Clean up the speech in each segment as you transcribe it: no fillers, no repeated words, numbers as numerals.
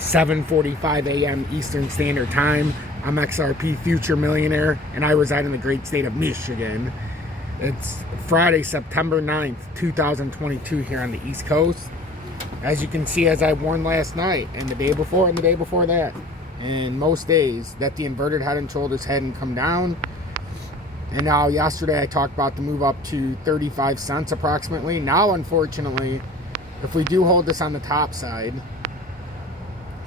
7:45 a.m. Eastern Standard Time. I'm XRP Future Millionaire, and I reside in the great state of Michigan. It's Friday, September 9th, 2022 here on the East Coast. As you can see, as I warned last night, and the day before, and the day before that, and most days, that the inverted head and shoulders hadn't come down. And now yesterday I talked about the move up to 35 cents approximately. Now, unfortunately, if we do hold this on the top side,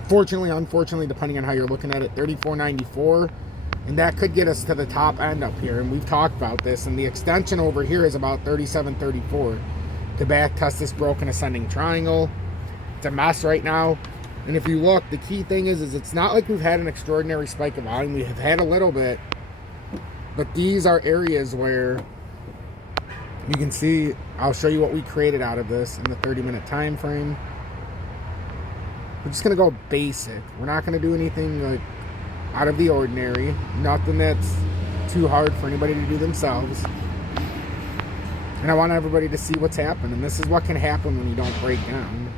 fortunately, unfortunately, depending on how you're looking at it, 34.94, and that could get us to the top end up here. And we've talked about this, and the extension over here is about 37.34 to back test this broken ascending triangle. It's a mess right now. And if you look, the key thing is it's not like we've had an extraordinary spike of volume. We have had a little bit, but these are areas where you can see. I'll show you what we created out of this in the 30-minute time frame. We're just gonna go basic. We're not gonna do anything like out of the ordinary. Nothing that's too hard for anybody to do themselves. And I want everybody to see what's happening. This is what can happen when you don't break down.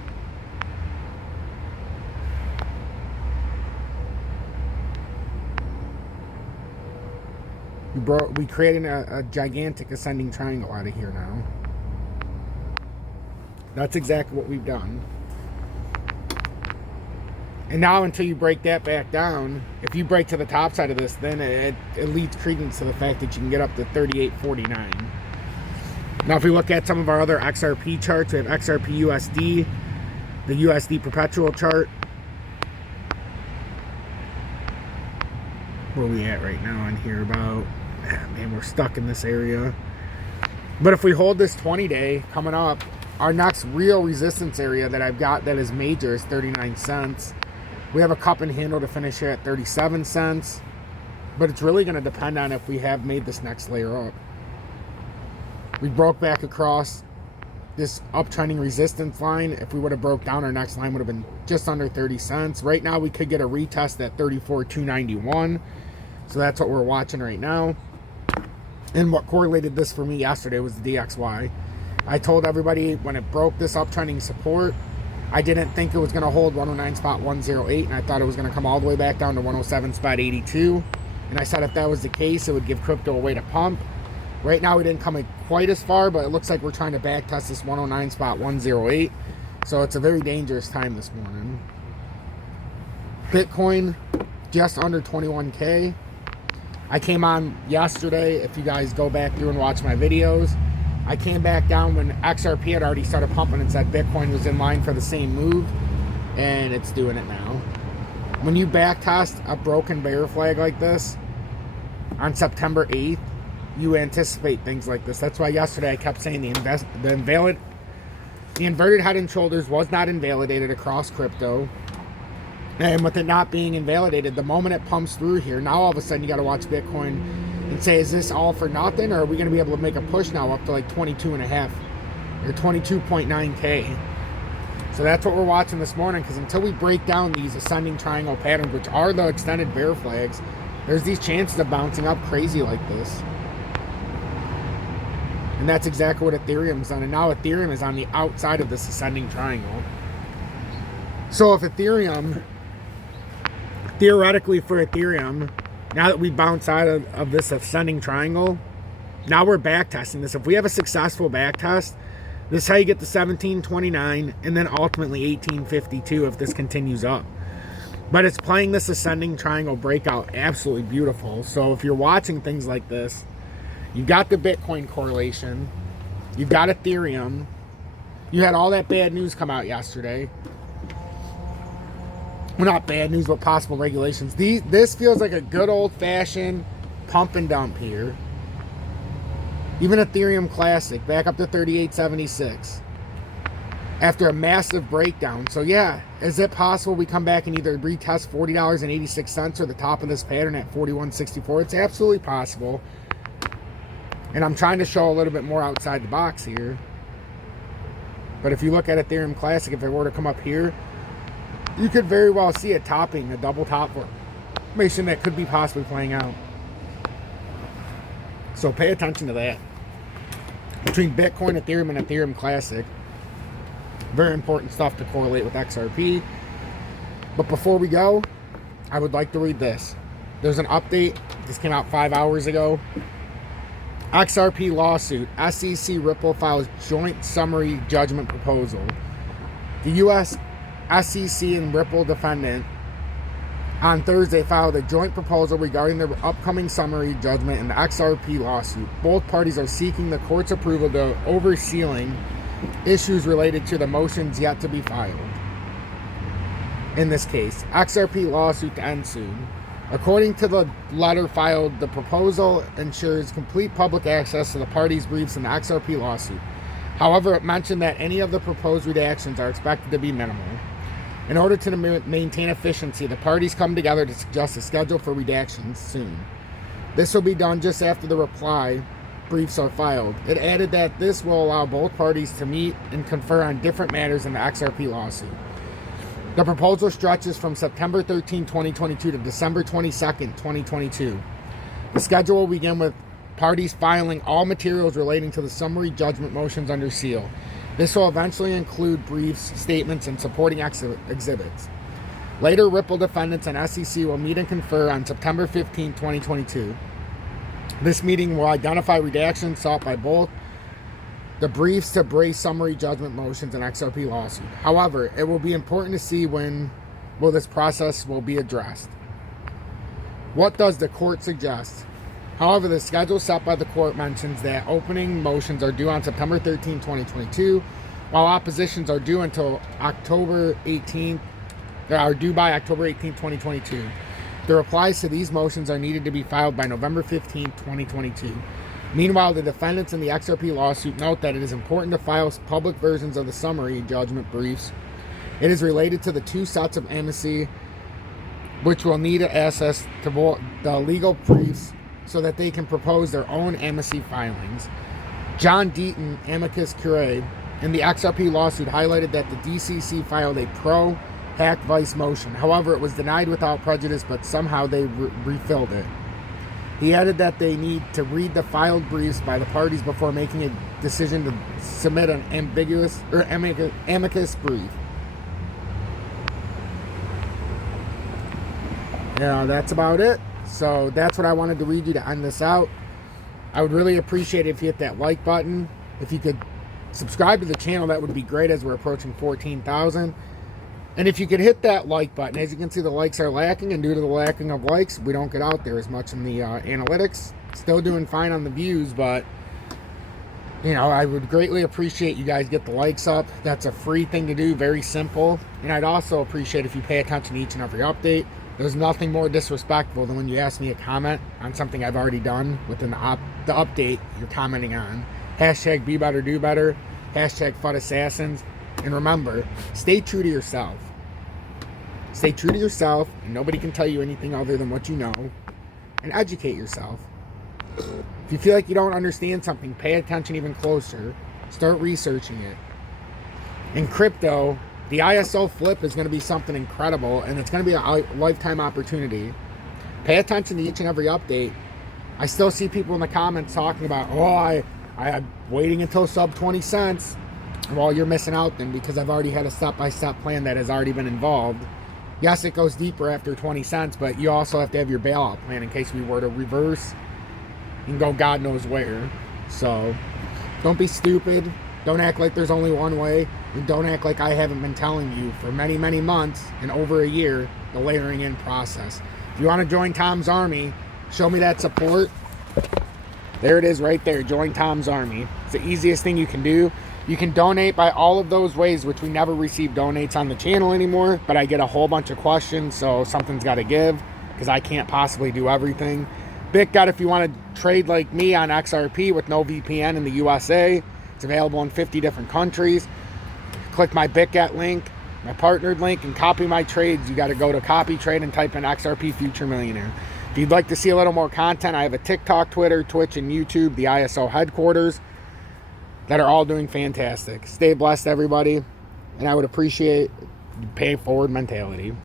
We created a gigantic ascending triangle out of here now. That's exactly what we've done. And now until you break that back down, if you break to the top side of this, then it leads credence to the fact that you can get up to 38.49. Now if we look at some of our other XRP charts, we have XRP USD, the USD perpetual chart. Where are we at right now in here? About, man, we're stuck in this area. But if we hold this 20-day coming up, our next real resistance area that I've got that is major is 39 cents. We have a cup and handle to finish here at 37 cents. But it's really going to depend on if we have made this next layer up. We broke back across this uptrending resistance line. If we would have broke down, our next line would have been just under 30 cents. Right now, we could get a retest at 34.291. So that's what we're watching right now. And what correlated this for me yesterday was the DXY. I told everybody when it broke this uptrending support, I didn't think it was going to hold 109.108, and I thought it was going to come all the way back down to 107.82. And I said if that was the case, it would give crypto a way to pump. Right now, we didn't come quite as far, but it looks like we're trying to back test this 109.108. So it's a very dangerous time this morning. Bitcoin, just under 21K. I came on yesterday. If you guys go back through and watch my videos, I came back down when XRP had already started pumping and said Bitcoin was in line for the same move, and it's doing it now. When you back test a broken bear flag like this on September 8th, you anticipate things like this. That's why yesterday I kept saying the inverted head and shoulders was not invalidated across crypto. And with it not being invalidated, the moment it pumps through here, now all of a sudden you got to watch Bitcoin and say, is this all for nothing, or are we going to be able to make a push now up to like 22.5 or 22.9K? So that's what we're watching this morning, because until we break down these ascending triangle patterns, which are the extended bear flags, there's these chances of bouncing up crazy like this. And that's exactly what Ethereum's done. And now Ethereum is on the outside of this ascending triangle. So if Ethereum, theoretically for Ethereum, now that we bounce out of this ascending triangle, now we're back testing this. If we have a successful back test, this is how you get to 1729 and then ultimately 1852 if this continues up. But it's playing this ascending triangle breakout absolutely beautiful. So if you're watching things like this, you've got the Bitcoin correlation, you've got Ethereum, you had all that bad news come out yesterday. Well, not bad news, but possible regulations. This feels like a good old-fashioned pump and dump here. Even Ethereum Classic, back up to 38.76. After a massive breakdown. So yeah, is it possible we come back and either retest $40.86 or the top of this pattern at 41.64? It's absolutely possible. And I'm trying to show a little bit more outside the box here. But if you look at Ethereum Classic, if it were to come up here, you could very well see it topping a double top formation that could be possibly playing out. So pay attention to that. Between Bitcoin, Ethereum, and Ethereum Classic, very important stuff to correlate with XRP. But before we go, I would like to read this. There's an update. This came out 5 hours ago. XRP lawsuit. SEC Ripple files joint summary judgment proposal. The U.S. SEC and Ripple defendant on Thursday filed a joint proposal regarding the upcoming summary judgment in the XRP lawsuit. Both parties are seeking the court's approval to oversealing issues related to the motions yet to be filed. In this case, XRP lawsuit to end soon. According to the letter filed, the proposal ensures complete public access to the parties' briefs in the XRP lawsuit. However, it mentioned that any of the proposed redactions are expected to be minimal. In order to maintain efficiency, the parties come together to suggest a schedule for redactions soon. This will be done just after the reply briefs are filed. It added that this will allow both parties to meet and confer on different matters in the XRP lawsuit. The proposal stretches from September 13, 2022 to December 22, 2022. The schedule will begin with parties filing all materials relating to the summary judgment motions under seal. This will eventually include briefs, statements, and supporting exhibits. Later, Ripple defendants and SEC will meet and confer on September 15, 2022. This meeting will identify redactions sought by both the briefs to brace summary judgment motions and XRP lawsuit. However, it will be important to see when this process will be addressed. What does the court suggest? However, the schedule set by the court mentions that opening motions are due on September 13, 2022, while oppositions are due until October 18th, are due by October 18, 2022. The replies to these motions are needed to be filed by November 15, 2022. Meanwhile, the defendants in the XRP lawsuit note that it is important to file public versions of the summary judgment briefs. It is related to the two sets of amnesty, which will need access to the legal briefs so that they can propose their own amnesty filings. John Deaton, amicus curiae, in the XRP lawsuit highlighted that the DCC filed a pro-hack vice motion. However, it was denied without prejudice, but somehow they refilled it. He added that they need to read the filed briefs by the parties before making a decision to submit an amicus brief. Yeah, that's about it. So that's what I wanted to read you to end this out. I would really appreciate it if you hit that like button. If you could subscribe to the channel, that would be great as we're approaching 14,000. And if you could hit that like button, as you can see, the likes are lacking, and due to the lacking of likes, we don't get out there as much in the analytics. Still doing fine on the views, but I would greatly appreciate you guys get the likes up. That's a free thing to do, very simple. And I'd also appreciate if you pay attention to each and every update. There's nothing more disrespectful than when you ask me a comment on something I've already done within the update you're commenting on. Hashtag be better, do better. Hashtag FUD assassins. And remember, stay true to yourself. Stay true to yourself, and nobody can tell you anything other than what you know. And educate yourself. If you feel like you don't understand something, pay attention even closer. Start researching it. In crypto, the ISO flip is going to be something incredible, and it's going to be a lifetime opportunity. Pay attention to each and every update. I still see people in the comments talking about, I'm waiting until sub 20 cents. Well, you're missing out then, because I've already had a step-by-step plan that has already been involved. Yes, it goes deeper after 20 cents, but you also have to have your bailout plan in case we were to reverse and go God knows where. So don't be stupid. Don't act like there's only one way. And don't act like I haven't been telling you for many, many months and over a year the layering in process. If you want to join Tom's Army, show me that support. There it is right there. Join Tom's Army. It's the easiest thing you can do. You can donate by all of those ways, which we never receive donates on the channel anymore, but I get a whole bunch of questions, so something's got to give, because I can't possibly do everything. BitGet, if you want to trade like me on XRP with no VPN in the USA, it's available in 50 different countries. Click my BitGet link, my partnered link, and copy my trades. You got to go to COPYTRADE and type in XRP Future Millionaire. If you'd like to see a little more content, I have a TikTok, Twitter, Twitch, and YouTube, the ISO headquarters, that are all doing fantastic. Stay blessed, everybody, and I would appreciate pay forward mentality.